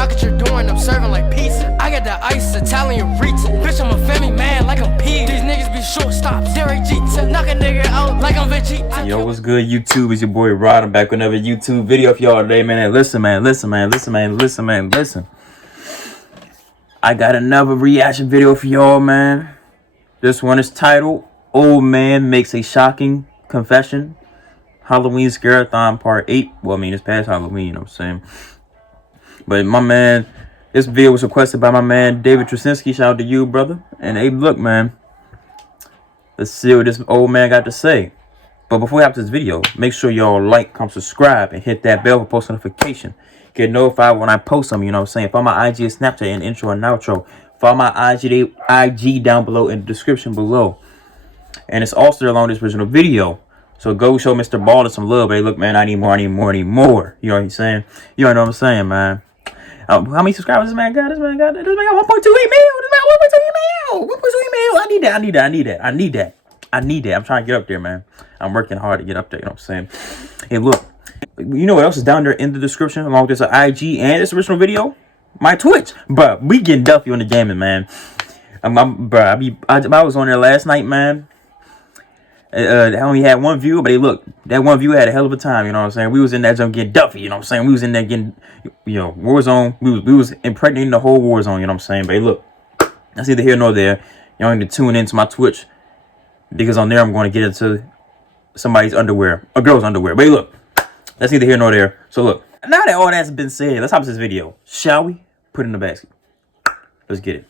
knock at your door and I'm serving like pizza. I got that ice, Italian Ritz. Bitch, I'm a family man like I'm P. These niggas be shortstops. Derek Jeter, knock a nigga out like I'm Vegeta. Yo, what's good, YouTube? It's your boy Rod. I'm back with another YouTube video for y'all today, man. And listen, man. I got another reaction video for y'all, man. This one is titled Old Man Makes a Shocking Confession. Halloween Scare-a-thon Part 8. Well, I mean, it's past Halloween, you know what I'm saying? But my man, this video was requested by my man, David Trasinski. Shout out to you, brother. And hey, look, man. Let's see what this old man got to say. But before we hop to this video, make sure y'all like, comment, subscribe, and hit that bell for post notification. Get notified when I post something, you know what I'm saying? Follow my IG and Snapchat in the intro and outro. Follow my IG down below in the description below. And it's also along this original video. So go show Mr. Baller some love. Hey, look, man, I need more. You know what I'm saying? You know what I'm saying, man? How many subscribers this man got? This man got 1.2 email. This man 1.2 email. 1.2 email. I need that. I'm trying to get up there, man. I'm working hard to get up there. You know what I'm saying? Hey, look. You know what else is down there in the description along with this IG and this original video? My Twitch. Bruh, we getting Duffy on the gaming, man. I was on there last night, man. I only had one viewer, but hey, look, that one viewer had a hell of a time, you know what I'm saying? We was in that zone getting Duffy, you know what I'm saying? We was in there getting, you know, Warzone. We was impregnating the whole Warzone, you know what I'm saying? But hey, look, that's neither here nor there. Y'all need to tune into my Twitch, because on there I'm going to get into somebody's underwear, a girl's underwear. But hey, look, that's neither here nor there. So look, now that all that's been said, let's hop to this video. Shall we? Put it in the basket. Let's get it.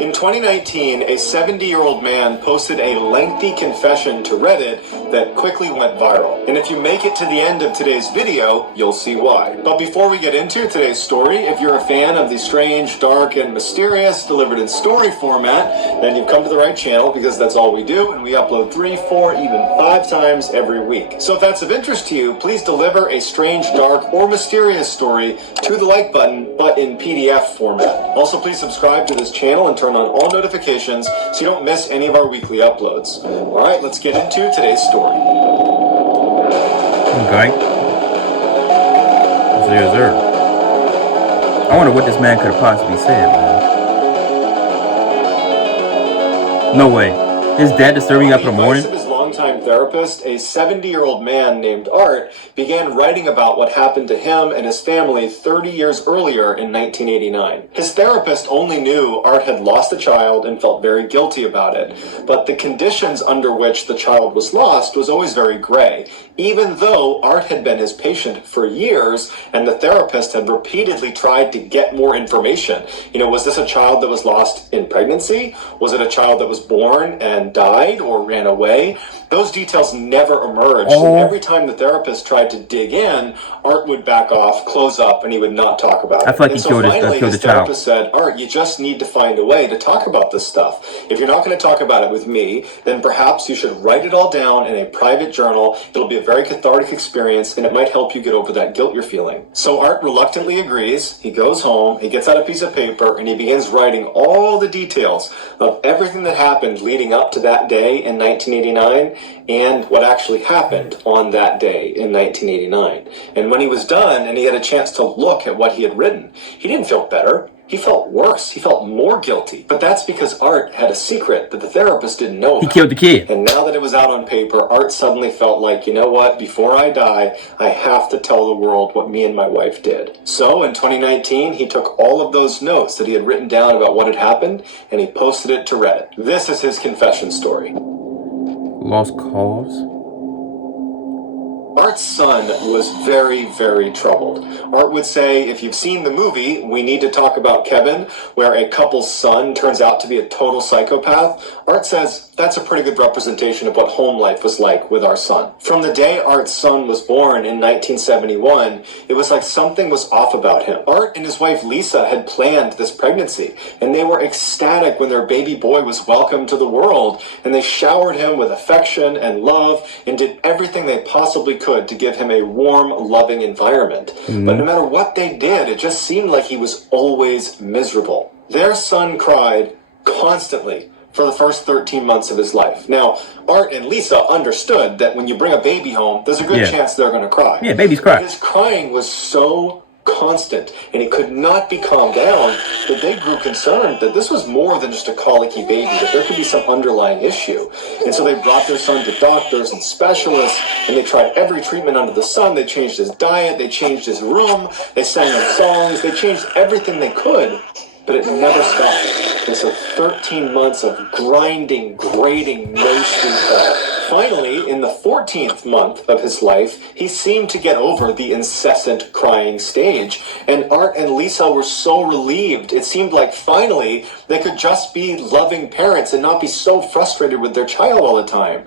In 2019, a 70-year-old man posted a lengthy confession to Reddit that quickly went viral. And if you make it to the end of today's video, you'll see why. But before we get into today's story, if you're a fan of the strange, dark, and mysterious delivered in story format, then you've come to the right channel, because that's all we do, and we upload 3, 4, even 5 times every week. So if that's of interest to you, please deliver a strange, dark, or mysterious story to the like button, but in PDF format. Also, please subscribe to this channel and turn on all notifications so you don't miss any of our weekly uploads. All right, let's get into today's story. Okay. Yes, sir. I wonder what this man could have possibly said, man. No way. His dad disturbing up in the morning? Longtime therapist, a 70-year-old man named Art began writing about what happened to him and his family 30 years earlier in 1989. His therapist only knew Art had lost a child and felt very guilty about it, but the conditions under which the child was lost was always very gray, even though Art had been his patient for years and the therapist had repeatedly tried to get more information. You know, was this a child that was lost in pregnancy? Was it a child that was born and died or ran away? Those details never emerged. And every time the therapist tried to dig in, Art would back off, close up, and he would not talk about it. I feel like he killed the child. Therapist said, Art, you just need to find a way to talk about this stuff. If you're not going to talk about it with me, then perhaps you should write it all down in a private journal. It'll be a very cathartic experience, and it might help you get over that guilt you're feeling. So Art reluctantly agrees. He goes home, he gets out a piece of paper, and he begins writing all the details of everything that happened leading up to that day in 1989 and what actually happened on that day in 1989. And when he was done and he had a chance to look at what he had written, he didn't feel better. He felt worse. He felt more guilty. But that's because Art had a secret that the therapist didn't know about. He killed the kid. And now that it was out on paper, Art suddenly felt like, you know what? Before I die, I have to tell the world what me and my wife did. So in 2019, he took all of those notes that he had written down about what had happened, and he posted it to Reddit. This is his confession story. Lost cause? Art's son was very, very troubled. Art would say, if you've seen the movie, We Need to Talk About Kevin, where a couple's son turns out to be a total psychopath, Art says that's a pretty good representation of what home life was like with our son. From the day Art's son was born in 1971, it was like something was off about him. Art and his wife Lisa had planned this pregnancy, and they were ecstatic when their baby boy was welcomed to the world, and they showered him with affection and love and did everything they possibly could to give him a warm, loving environment. But no matter what they did, it just seemed like he was always miserable. Their son cried constantly for the first 13 months of his life. Now, Art and Lisa understood that when you bring a baby home, there's a good chance they're going to cry. Yeah, babies cry. But his crying was so constant, and he could not be calmed down, that they grew concerned that this was more than just a colicky baby, that there could be some underlying issue. And so they brought their son to doctors and specialists, and they tried every treatment under the sun. They changed his diet, they changed his room, they sang him songs, they changed everything they could, but it never stopped. And so 13 months of grinding, grating, no sleep at all. Finally, in the 14th month of his life, he seemed to get over the incessant crying stage, and Art and Lisa were so relieved. It seemed like finally they could just be loving parents and not be so frustrated with their child all the time.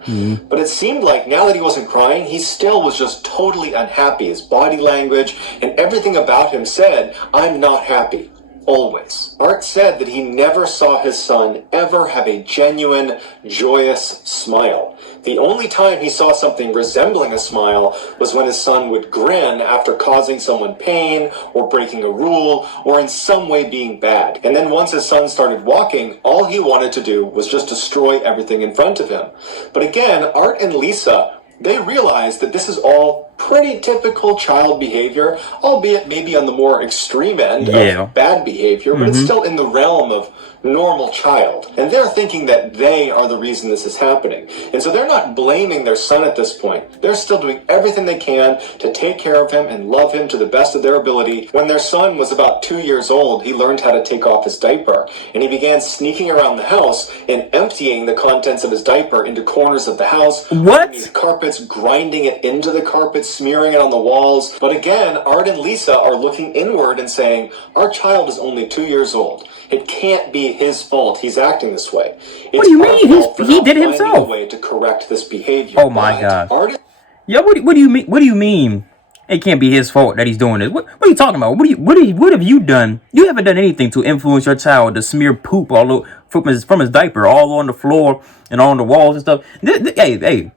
But it seemed like now that he wasn't crying, he still was just totally unhappy. His body language and everything about him said, "I'm not happy." Always. Art said that he never saw his son ever have a genuine, joyous smile. The only time he saw something resembling a smile was when his son would grin after causing someone pain, or breaking a rule, or in some way being bad. And then once his son started walking, all he wanted to do was just destroy everything in front of him. But again, Art and Lisa, they realized that this is all pretty typical child behavior, albeit maybe on the more extreme end of bad behavior, but it's still in the realm of normal child. And they're thinking that they are the reason this is happening. And so they're not blaming their son at this point. They're still doing everything they can to take care of him and love him to the best of their ability. When their son was about 2 years old, he learned how to take off his diaper, and he began sneaking around the house and emptying the contents of his diaper into corners of the house, underneath carpets, grinding it into the carpet, smearing it on the walls. But again, Art and Lisa are looking inward and saying, our child is only 2 years old. It can't be his fault he's acting this way. What do you mean? He did it himself. A way to correct this behavior. Oh my God. Yeah, what do you mean? What do you mean? It can't be his fault that he's doing this. What are you talking about? What have you done? You haven't done anything to influence your child to smear poop all over from his diaper all on the floor and on the walls and stuff. Hey.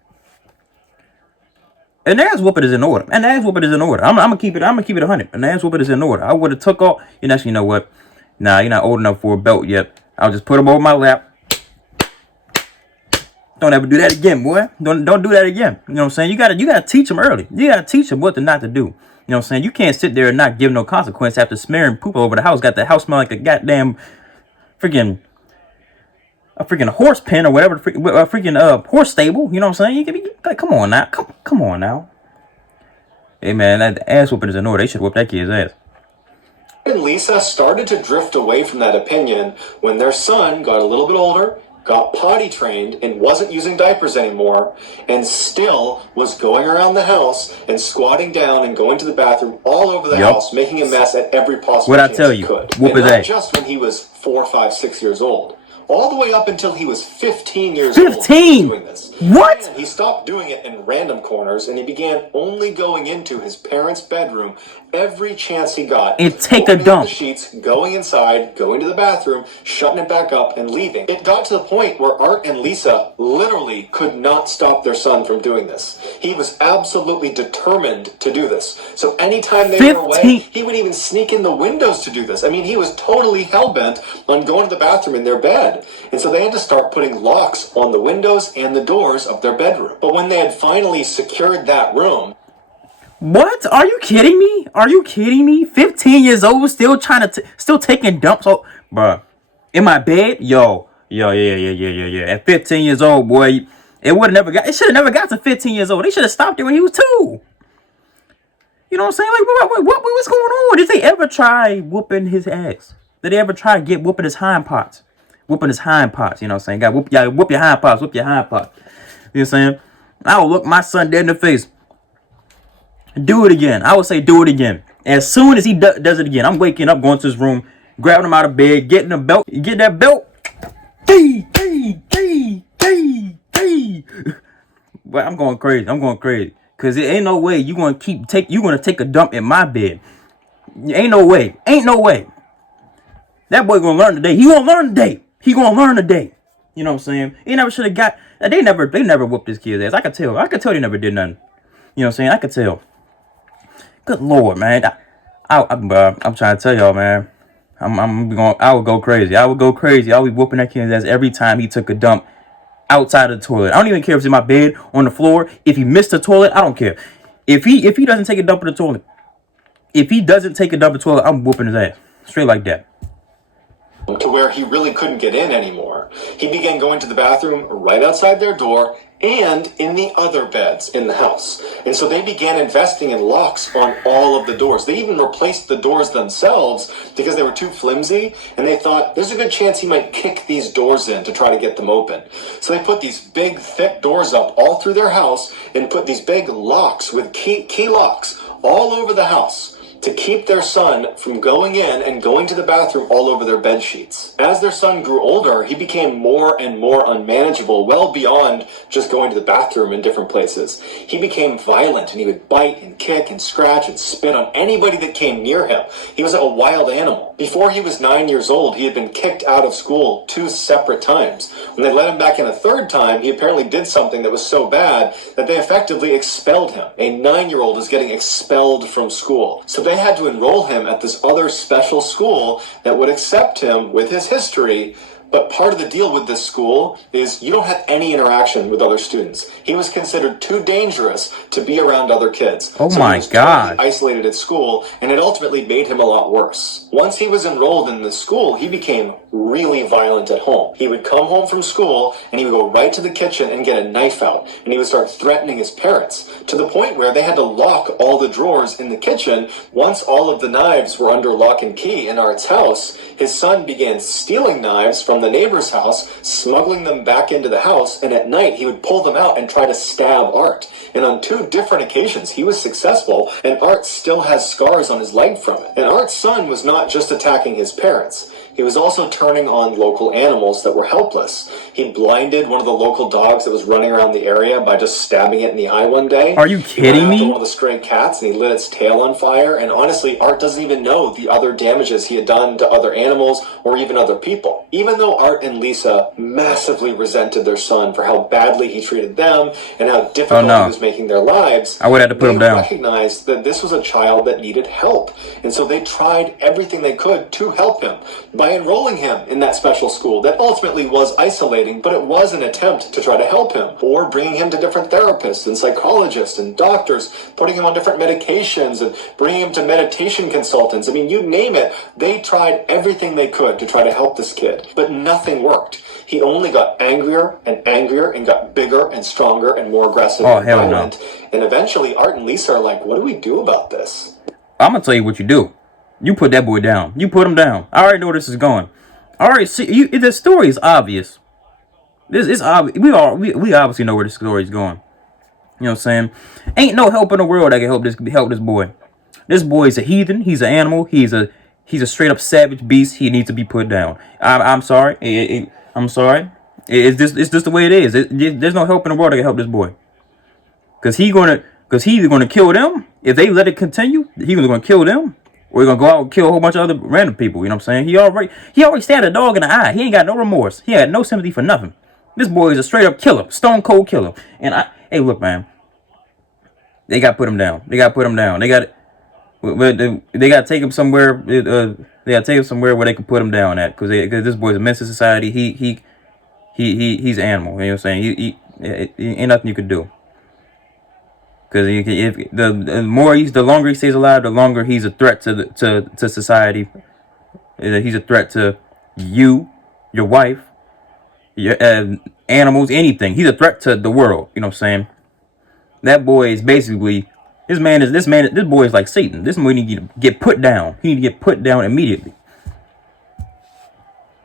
An ass whooping is in order. I'm gonna keep it 100. An ass whooping is in order. I would have took off. And actually, you know what? Nah, you're not old enough for a belt yet. I'll just put him over my lap. Don't ever do that again, boy. Don't do that again. You know what I'm saying? You gotta teach him early. You gotta teach him what to not to do. You know what I'm saying? You can't sit there and not give no consequence after smearing poop over the house. Got the house smell like a goddamn freaking horse pen or whatever. A freaking horse stable. You know what I'm saying? You can be like, come on now. Come on now. Hey man, that ass whooping is in order. They should whoop that kid's ass. And Lisa started to drift away from that opinion when their son got a little bit older, got potty trained, and wasn't using diapers anymore, and still was going around the house and squatting down and going to the bathroom all over the house, making a mess at every possible chance he could. Whoop his ass. Just when he was 4, 5, 6 years old. All the way up until he was 15 years old. 15? Doing this. What? And he stopped doing it in random corners, and he began only going into his parents' bedroom every chance he got. And take a dump. The sheets, going inside, going to the bathroom, shutting it back up, and leaving. It got to the point where Art and Lisa literally could not stop their son from doing this. He was absolutely determined to do this. So anytime they were away, he would even sneak in the windows to do this. I mean, he was totally hell-bent on going to the bathroom in their bed. And so they had to start putting locks on the windows and the doors of their bedroom. But when they had finally secured that room... What? Are you kidding me? 15 years old, still still taking dumps. Oh, bruh. In my bed? Yo. At 15 years old, boy, it should have never got to 15 years old. They should have stopped it when he was 2. You know what I'm saying? Like, what's going on? Did they ever try whooping his ass? Did they ever try whooping his hind parts? Whooping his hind parts, you know what I'm saying? Whoop your hind parts, You know what I'm saying? I will look my son dead in the face. Do it again. I would say do it again. As soon as he does it again, I'm waking up, going to his room, grabbing him out of bed, getting the belt. You get that belt? Hey. But I'm going crazy. Cause there ain't no way you gonna take a dump in my bed. Ain't no way. That boy gonna learn today. He gonna learn today. You know what I'm saying? He never should have got. They never whooped this kid's ass. I could tell they never did nothing. You know what I'm saying? I could tell. Good Lord, man. I'm trying to tell y'all, man. I would go crazy. I would be whooping that kid's ass every time he took a dump outside of the toilet. I don't even care if it's in my bed, on the floor. If he missed the toilet, I don't care. If he doesn't take a dump in the toilet, If he doesn't take a dump in the toilet, I'm whooping his ass. Straight like that. To where he really couldn't get in anymore. He began going to the bathroom right outside their door and in the other beds in the house. And so they began investing in locks on all of the doors. They even replaced the doors themselves because they were too flimsy, and they thought there's a good chance he might kick these doors in to try to get them open. So they put these big, thick doors up all through their house and put these big locks with key locks all over the house to keep their son from going in and going to the bathroom all over their bed sheets. As their son grew older, he became more and more unmanageable, well beyond just going to the bathroom in different places. He became violent, and he would bite and kick and scratch and spit on anybody that came near him. He was like a wild animal. Before he was 9 years old, he had been kicked out of school 2 separate times. When they let him back in a third time, he apparently did something that was so bad that they effectively expelled him. A 9-year-old is getting expelled from school. So they had to enroll him at this other special school that would accept him with his history. But part of the deal with this school is you don't have any interaction with other students. He was considered too dangerous to be around other kids. Oh so my he was God. totally isolated at school, and it ultimately made him a lot worse. Once he was enrolled in this school, he became really violent at home. He would come home from school, and he would go right to the kitchen and get a knife out, and he would start threatening his parents, to the point where they had to lock all the drawers in the kitchen. Once all of the knives were under lock and key in Art's house, his son began stealing knives from the neighbor's house, smuggling them back into the house, and at night he would pull them out and try to stab Art. And on 2 different occasions he was successful, and Art still has scars on his leg from it. And Art's son was not just attacking his parents. He was also turning on local animals that were helpless. He blinded one of the local dogs that was running around the area by just stabbing it in the eye one day. Are you kidding me? He went after one of the stray cats and he lit its tail on fire. And honestly, Art doesn't even know the other damages he had done to other animals or even other people. Even though Art and Lisa massively resented their son for how badly he treated them and how difficult he was making their lives, I would have to put him down. They recognized that this was a child that needed help. And so they tried everything they could to help him by enrolling him in that special school that ultimately was isolating, but it was an attempt to try to help him, or bringing him to different therapists and psychologists and doctors, putting him on different medications and bringing him to meditation consultants. I mean, you name it, they tried everything they could to try to help this kid, but nothing worked. He only got angrier and got bigger and stronger and more aggressive and violent. No. And eventually Art and Lisa are like, what do we do about this? I'm going to tell you what you do. You put that boy down. You put him down. I already know where this is going. I already see. The story is obvious. This is obvious. We obviously know where the story is going. You know what I'm saying? Ain't no help in the world that can help this boy. This boy is a heathen. He's an animal. He's a straight up savage beast. He needs to be put down. I'm sorry. I'm sorry. It's just the way it is. There's no help in the world that can help this boy. Cause he's either gonna kill them if they let it continue. He's either gonna kill them. Or he's gonna go out and kill a whole bunch of other random people, you know what I'm saying? He already stabbed a dog in the eye. He ain't got no remorse. He had no sympathy for nothing. This boy is a straight up killer, stone cold killer. And hey, look, man, they gotta put him down. They gotta take him somewhere. They gotta take him somewhere where they can put him down at, because this boy's a menace to society. He's an animal. You know what I'm saying? He ain't nothing you could do. Because the longer he stays alive, the longer he's a threat to society. He's a threat to you, your wife, your animals, anything. He's a threat to the world. You know what I'm saying? That boy is basically this boy is like Satan. This boy needs to get put down. He needs to get put down immediately.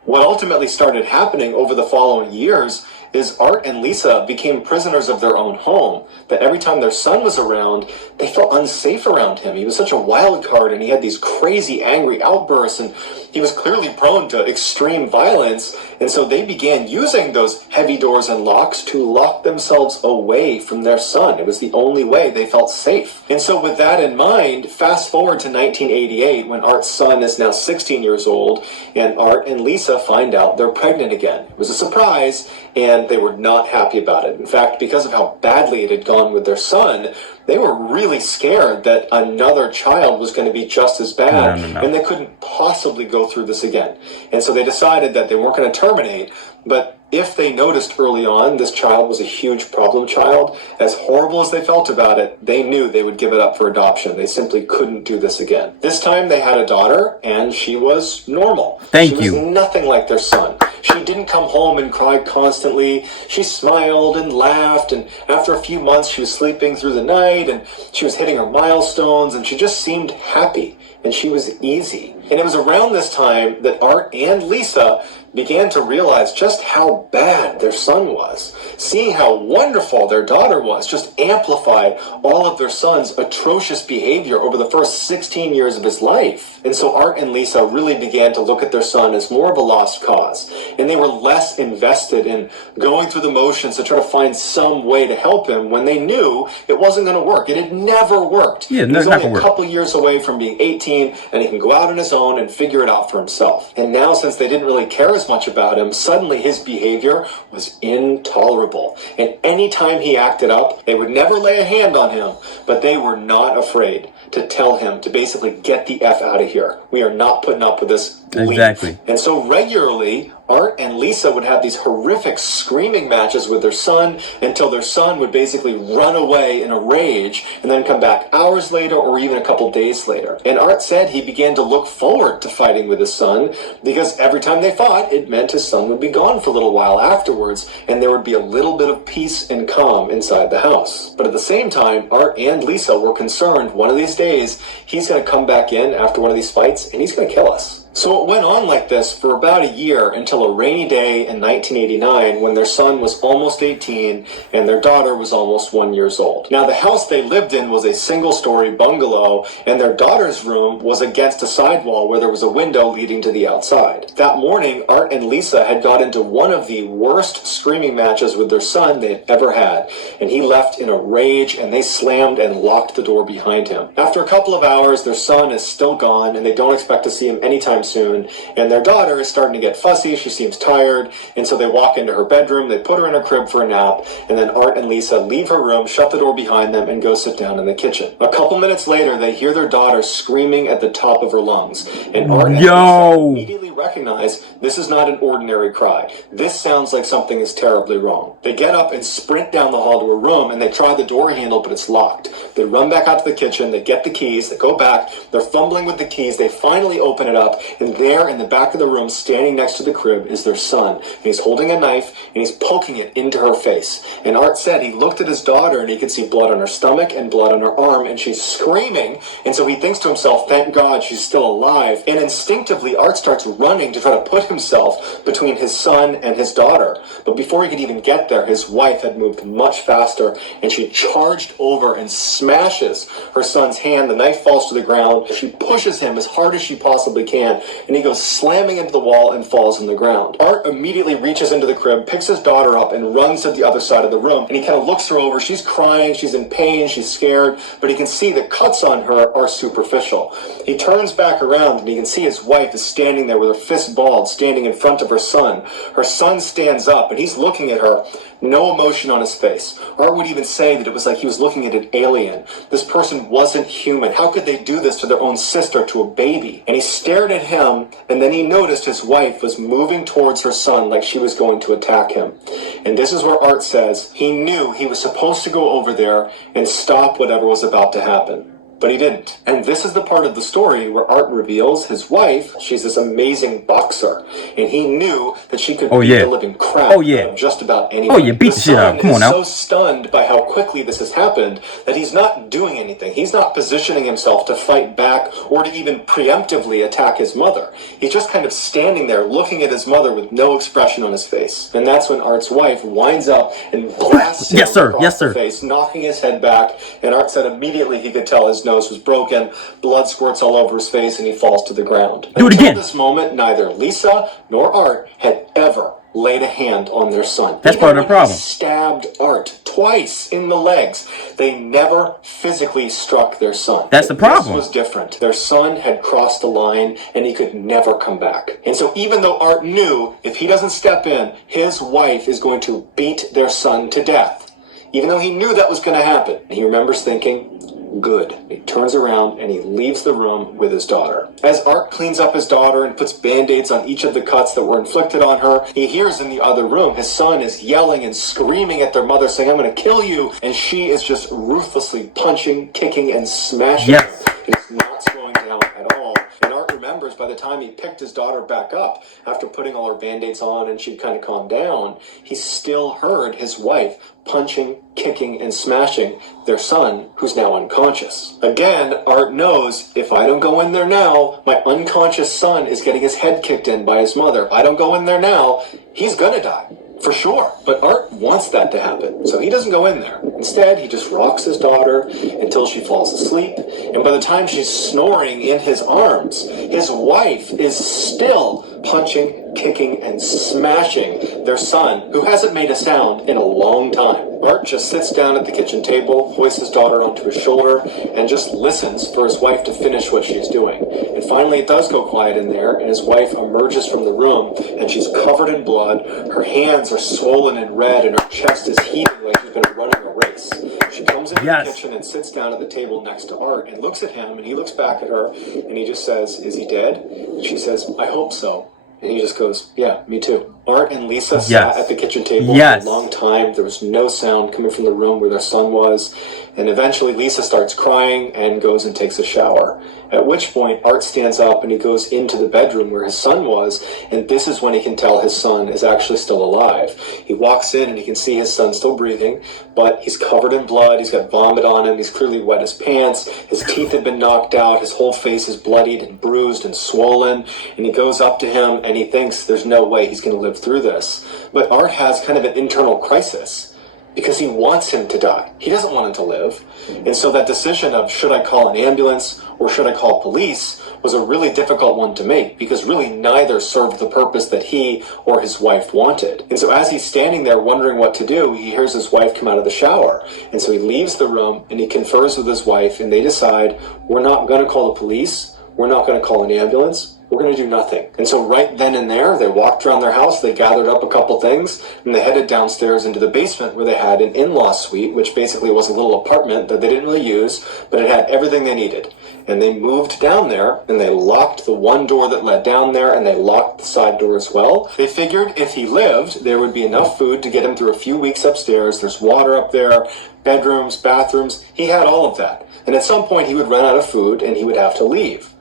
What ultimately started happening over the following years is Art and Lisa became prisoners of their own home. That every time their son was around, they felt unsafe around him. He was such a wild card, and he had these crazy, angry outbursts, and he was clearly prone to extreme violence. And so they began using those heavy doors and locks to lock themselves away from their son. It was the only way they felt safe. And so with that in mind, fast forward to 1988, when Art's son is now 16 years old, and Art and Lisa find out they're pregnant again. It was a surprise, and they were not happy about it. In fact, because of how badly it had gone with their son, they were really scared that another child was going to be just as bad, No. and they couldn't possibly go through this again. And so they decided that they weren't going to terminate, but If they noticed early on this child was a huge problem child, as horrible as they felt about it, they knew they would give it up for adoption. They simply couldn't do this again. This time they had a daughter, and she was normal. Thank you. You. She was nothing like their son. She didn't come home and cry constantly. She smiled and laughed, and after a few months she was sleeping through the night, and she was hitting her milestones, and she just seemed happy, and she was easy. And it was around this time that Art and Lisa began to realize just how bad their son was. Seeing how wonderful their daughter was just amplified all of their son's atrocious behavior over the first 16 years of his life. And so Art and Lisa really began to look at their son as more of a lost cause. And they were less invested in going through the motions to try to find some way to help him when they knew it wasn't going to work. It had never worked. Yeah, he was not only gonna a couple years away from being 18, and he can go out on his own and figure it out for himself. And now, since they didn't really care as much about him, suddenly his behavior was intolerable. And anytime he acted up, they would never lay a hand on him, but they were not afraid to tell him to basically get the F out of here. We are not putting up with this. Leave. Exactly. And so regularly, Art and Lisa would have these horrific screaming matches with their son until their son would basically run away in a rage and then come back hours later or even a couple days later. And Art said he began to look forward to fighting with his son because every time they fought, it meant his son would be gone for a little while afterwards and there would be a little bit of peace and calm inside the house. But at the same time, Art and Lisa were concerned one of these days he's going to come back in after one of these fights and he's going to kill us. So it went on like this for about a year until a rainy day in 1989 when their son was almost 18 and their daughter was almost 1 year old. Now the house they lived in was a single-story bungalow and their daughter's room was against a sidewall where there was a window leading to the outside. That morning, Art and Lisa had got into one of the worst screaming matches with their son they had ever had, and he left in a rage and they slammed and locked the door behind him. After a couple of hours, their son is still gone and they don't expect to see him anytime soon, and their daughter is starting to get fussy. She seems tired, and so they walk into her bedroom, they put her in her crib for a nap, and then Art and Lisa leave her room, shut the door behind them, and go sit down in the kitchen. A couple minutes later, they hear their daughter screaming at the top of her lungs, and Art and Lisa immediately recognize this is not an ordinary cry. This sounds like something is terribly wrong. They get up and sprint down the hall to her room, and they try the door handle, but it's locked. They run back out to the kitchen, they get the keys, they go back, they're fumbling with the keys, they finally open it up, and there in the back of the room, standing next to the crib, is their son. And he's holding a knife, and he's poking it into her face. And Art said he looked at his daughter, and he could see blood on her stomach and blood on her arm, and she's screaming. And so he thinks to himself, thank God she's still alive. And instinctively, Art starts running to try to put himself between his son and his daughter. But before he could even get there, his wife had moved much faster, and she charged over and smashes her son's hand. The knife falls to the ground. She pushes him as hard as she possibly can, and he goes slamming into the wall and falls on the ground. Art immediately reaches into the crib, picks his daughter up, and runs to the other side of the room. And he kind of looks her over. She's crying, she's in pain, she's scared, but he can see the cuts on her are superficial. He turns back around, and he can see his wife is standing there with her fist balled, standing in front of her son. Her son stands up, and he's looking at her, no emotion on his face. Art would even say that it was like he was looking at an alien. This person wasn't human. How could they do this to their own sister, to a baby? And he stared at him, and then he noticed his wife was moving towards her son like she was going to attack him. And this is where Art says he knew he was supposed to go over there and stop whatever was about to happen. But he didn't. And this is the part of the story where Art reveals his wife, she's this amazing boxer, and he knew that she could beat the living crap out of just about anyone. Beat the shit out. Come on now. He's so stunned by how quickly this has happened that he's not doing anything. He's not positioning himself to fight back or to even preemptively attack his mother. He's just kind of standing there looking at his mother with no expression on his face. And that's when Art's wife winds up and blasts him across the face, knocking his head back. And Art said immediately he could tell his nose was broken, blood squirts all over his face, and he falls to the ground. Do it again. Until this moment, neither Lisa nor Art had ever laid a hand on their son. That's part of the problem. He stabbed Art twice in the legs. They never physically struck their son. That's the problem. This was different. Their son had crossed the line, and he could never come back. And so even though Art knew if he doesn't step in, his wife is going to beat their son to death, even though he knew that was going to happen, he remembers thinking, good. He turns around and he leaves the room with his daughter. As Art cleans up his daughter and puts band-aids on each of the cuts that were inflicted on her, he hears in the other room his son is yelling and screaming at their mother saying, "I'm going to kill you," and she is just ruthlessly punching, kicking, and smashing her. He's not slowing down at all. And Art remembers by the time he picked his daughter back up after putting all her band-aids on and she'd kind of calmed down, he still heard his wife punching, kicking, and smashing their son, who's now unconscious. Again, Art knows, if I don't go in there now, my unconscious son is getting his head kicked in by his mother. If I don't go in there now, he's gonna die. For sure. But Art wants that to happen, so he doesn't go in there. Instead, he just rocks his daughter until she falls asleep, and by the time she's snoring in his arms, his wife is still punching, kicking, and smashing their son, who hasn't made a sound in a long time. Art just sits down at the kitchen table, hoists his daughter onto his shoulder, and just listens for his wife to finish what she's doing. And finally it does go quiet in there, and his wife emerges from the room, and she's covered in blood, her hands are swollen and red, and her chest is heaving like she's been running a race. She comes into the kitchen and sits down at the table next to Art and looks at him, and he looks back at her, and he just says, "Is he dead?" And she says, "I hope so." And he just goes, "Yeah, me too." Art and Lisa sat at the kitchen table for a long time. There was no sound coming from the room where their son was. And eventually Lisa starts crying and goes and takes a shower. At which point Art stands up and he goes into the bedroom where his son was. And this is when he can tell his son is actually still alive. He walks in and he can see his son still breathing, but he's covered in blood. He's got vomit on him. He's clearly wet his pants. His teeth have been knocked out. His whole face is bloodied and bruised and swollen. And he goes up to him and he thinks there's no way he's going to live through this. But Art has kind of an internal crisis because he wants him to die. He doesn't want him to live. And so that decision of should I call an ambulance or should I call police was a really difficult one to make because really neither served the purpose that he or his wife wanted. And so as he's standing there wondering what to do, he hears his wife come out of the shower. And so he leaves the room and he confers with his wife and they decide, we're not going to call the police. We're not going to call an ambulance. We're going to do nothing. And so right then and there, they walked around their house, they gathered up a couple things, and they headed downstairs into the basement where they had an in-law suite, which basically was a little apartment that they didn't really use, but it had everything they needed. And they moved down there, and they locked the one door that led down there, and they locked the side door as well. They figured if he lived, there would be enough food to get him through a few weeks upstairs. There's water up there, bedrooms, bathrooms. He had all of that. And at some point, he would run out of food, and he would have to leave.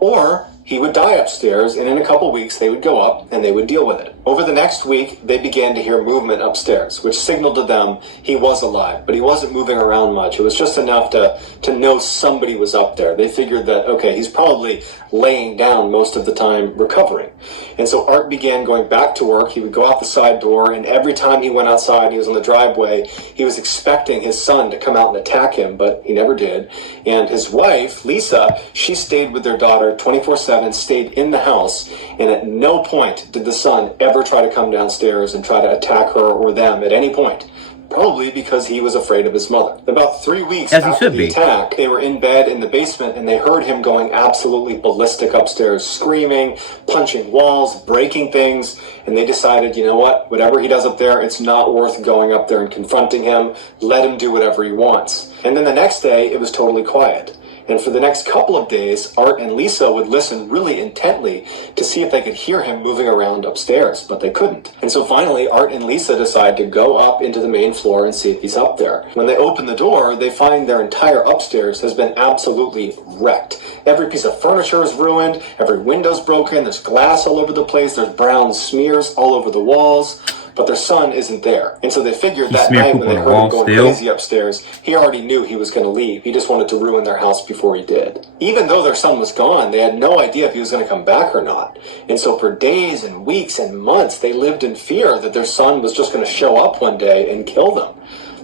Or he would die upstairs, and in a couple weeks they would go up and they would deal with it. Over the next week, they began to hear movement upstairs, which signaled to them he was alive, but he wasn't moving around much. It was just enough to know somebody was up there. They figured that, okay, he's probably laying down most of the time recovering. And so Art began going back to work. He would go out the side door, and every time he went outside, he was on the driveway, he was expecting his son to come out and attack him, but he never did. And his wife, Lisa, she stayed with their daughter 24/7, stayed in the house, and at no point did the son ever try to come downstairs and try to attack her or them at any point. Probably because he was afraid of his mother. About 3 weeks after the attack, they were in bed in the basement and they heard him going absolutely ballistic upstairs, screaming, punching walls, breaking things, and they decided, you know what, whatever he does up there, it's not worth going up there and confronting him. Let him do whatever he wants. And then the next day, it was totally quiet. And for the next couple of days, Art and Lisa would listen really intently to see if they could hear him moving around upstairs, but they couldn't. And so finally, Art and Lisa decide to go up into the main floor and see if he's up there. When they open the door, they find their entire upstairs has been absolutely wrecked. Every piece of furniture is ruined, every window's broken, there's glass all over the place, there's brown smears all over the walls. But their son isn't there. And so they figured that night when they heard him going crazy upstairs, he already knew he was going to leave. He just wanted to ruin their house before he did. Even though their son was gone, they had no idea if he was going to come back or not. And so for days and weeks and months, they lived in fear that their son was just going to show up one day and kill them.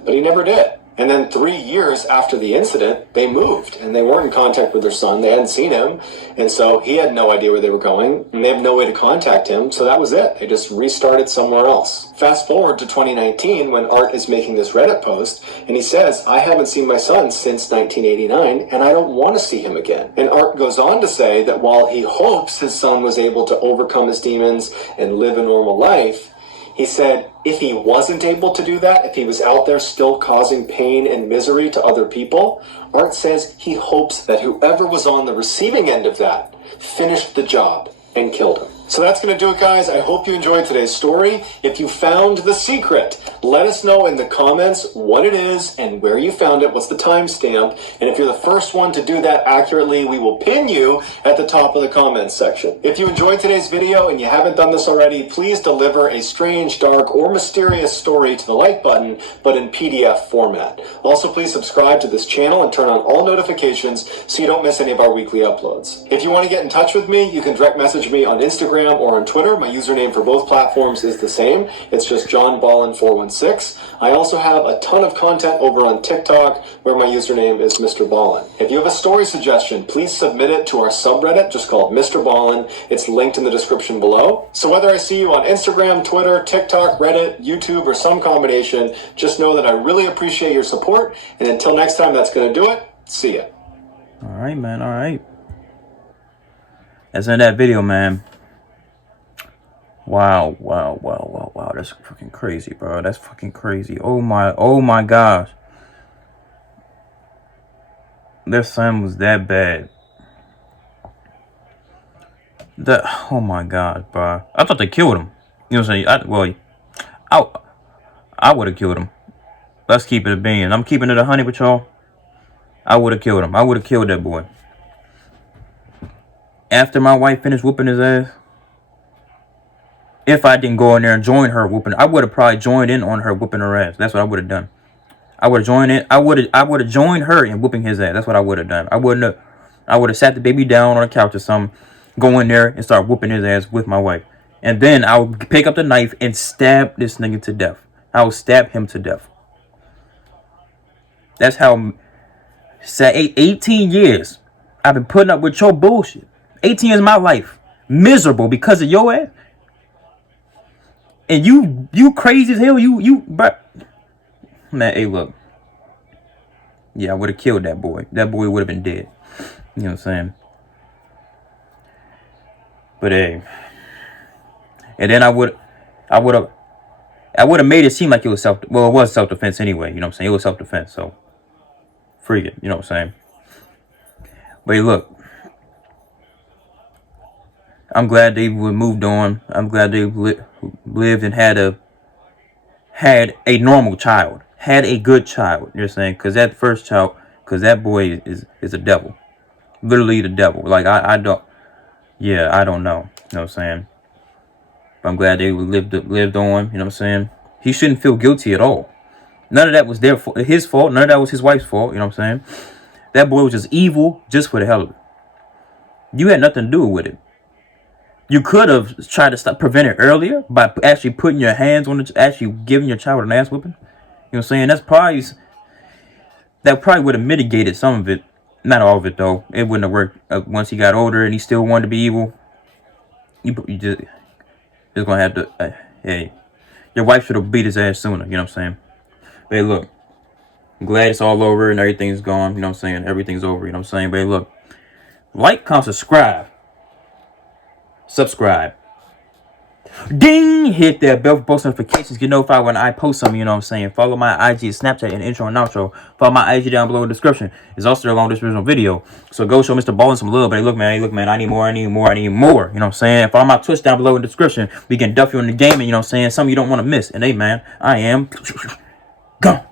But he never did. And then 3 years after the incident, they moved, and they weren't in contact with their son. They hadn't seen him, and so he had no idea where they were going, and they have no way to contact him, so that was it. They just restarted somewhere else. Fast forward to 2019, when Art is making this Reddit post, and he says, I haven't seen my son since 1989, and I don't want to see him again. And Art goes on to say that while he hopes his son was able to overcome his demons and live a normal life, He said if he wasn't able to do that, if he was out there still causing pain and misery to other people, Art says he hopes that whoever was on the receiving end of that finished the job and killed him. So that's going to do it, guys. I hope you enjoyed today's story. If you found the secret, let us know in the comments what it is and where you found it, what's the timestamp, and if you're the first one to do that accurately, we will pin you at the top of the comments section. If you enjoyed today's video and you haven't done this already, please deliver a strange, dark, or mysterious story to the like button, but in PDF format. Also, please subscribe to this channel and turn on all notifications so you don't miss any of our weekly uploads. If you want to get in touch with me, you can direct message me on Instagram or on Twitter. My username for both platforms is the same. It's just JohnBallin416. I also have a ton of content over on TikTok where my username is Mr. Ballin. If you have a story suggestion, please submit it to our subreddit just called Mr. Ballin. It's linked in the description below. So whether I see you on Instagram, Twitter, TikTok, Reddit, YouTube, or some combination, just know that I really appreciate your support. And until next time, that's going to do it. See ya. All right, man. All right. That's in that video, man. Wow. That's fucking crazy, bro. That's fucking crazy. Oh my gosh. Their son was that bad. Oh my god, bro. I thought they killed him. You know what I'm saying? I would have killed him. Let's keep it a bean. I'm keeping it 100 with y'all. I would have killed him. I would have killed that boy. After my wife finished whooping his ass, if I didn't go in there and join her whooping, I would have probably joined in on her whooping her ass. That's what I would have done. I would have joined in. I would have joined her in whooping his ass. That's what I would have done. I would have sat the baby down on a couch or something, go in there and start whooping his ass with my wife. And then I would pick up the knife and stab this nigga to death. I would stab him to death. That's how 18 years I've been putting up with your bullshit. 18 years of my life. Miserable because of your ass. And you crazy as hell. But man, hey, look. Yeah, I would have killed that boy. That boy would have been dead. You know what I'm saying? But hey, and then I would have made it seem like it was it was self-defense anyway. You know what I'm saying? It was self-defense. So freak it. You know what I'm saying? But hey, look. I'm glad they moved on. I'm glad they lived and had a normal child, had a good child. You're saying, because that first child, because that boy is a devil, literally the devil. Like I don't know. You know what I'm saying? But I'm glad they lived on. You know what I'm saying? He shouldn't feel guilty at all. None of that was his fault. None of that was his wife's fault. You know what I'm saying? That boy was just evil, just for the hell of it. You had nothing to do with it. You could have tried to prevent it earlier by actually putting your hands on it, actually giving your child an ass whooping. You know what I'm saying? That probably would have mitigated some of it. Not all of it, though. It wouldn't have worked once he got older and he still wanted to be evil. You just going to have to... hey, your wife should have beat his ass sooner. You know what I'm saying? But hey, look. I'm glad it's all over and everything's gone. You know what I'm saying? Everything's over. You know what I'm saying? But hey, look. Like, comment, subscribe. Ding! Hit that bell for post notifications. Get notified when I post something, you know what I'm saying? Follow my IG, Snapchat, and intro and outro. Follow my IG down below in the description. It's also along this original video. So go show Mr. Ballin some love. But hey, look, man, I need more. You know what I'm saying? Follow my Twitch down below in the description. We can duff you in the game, and you know what I'm saying? Something you don't want to miss. And hey, man, I am gone.